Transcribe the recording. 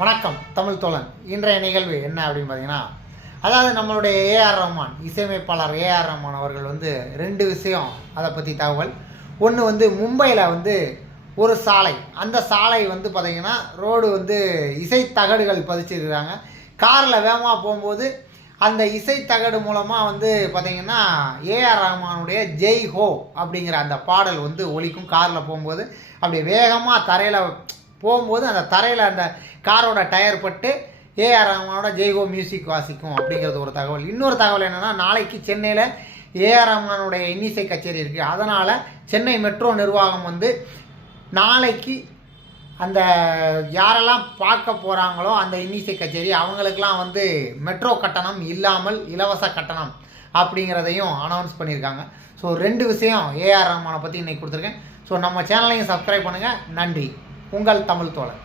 வணக்கம் தமிழ் தோழன். இன்றைய நிகழ்வு என்ன அப்படின்னு பார்த்தீங்கன்னா, அதாவது நம்மளுடைய ஏஆர் ரஹ்மான், இசையமைப்பாளர் ஏஆர் ரஹ்மான் அவர்கள் ரெண்டு விஷயம் அதை பற்றி தகவல். ஒன்று மும்பையில் ஒரு சாலை, அந்த சாலை பார்த்தீங்கன்னா ரோடு இசை தகடுகள் பதிச்சிருக்கிறாங்க. காரில் வேகமாக போகும்போது அந்த இசை தகடு மூலமாக பார்த்தீங்கன்னா ஏஆர் ரஹ்மானுடைய ஜெய் ஹோ அப்படிங்கிற அந்த பாடல் ஒலிக்கும். காரில் போகும்போது அப்படி வேகமாக தரையில் போகும்போது அந்த தரையில் அந்த காரோட டயர் பட்டு ஏஆர் ரஹ்மானோட ஜெய்கோ மியூசிக் வாசிக்கும் அப்படிங்கிறது ஒரு தகவல். இன்னொரு தகவல் என்னென்னா, நாளைக்கு சென்னையில் ஏஆர் ரஹ்மானுடைய இன்னிசை கச்சேரி இருக்குது. அதனால் சென்னை மெட்ரோ நிர்வாகம் நாளைக்கு அந்த யாரெல்லாம் பார்க்க போகிறாங்களோ அந்த இன்னிசை கச்சேரி அவங்களுக்கெல்லாம் மெட்ரோ கட்டணம் இல்லாமல் இலவச கட்டணம் அப்படிங்கிறதையும் அனௌன்ஸ் பண்ணியிருக்காங்க. ஸோ ரெண்டு விஷயம் ஏஆர் ரஹ்மானை பற்றி இன்றைக்கி கொடுத்துருக்கேன். ஸோ நம்ம சேனலையும் சப்ஸ்கிரைப் பண்ணுங்கள். நன்றி. உங்கள் தமிழ் தோழன்.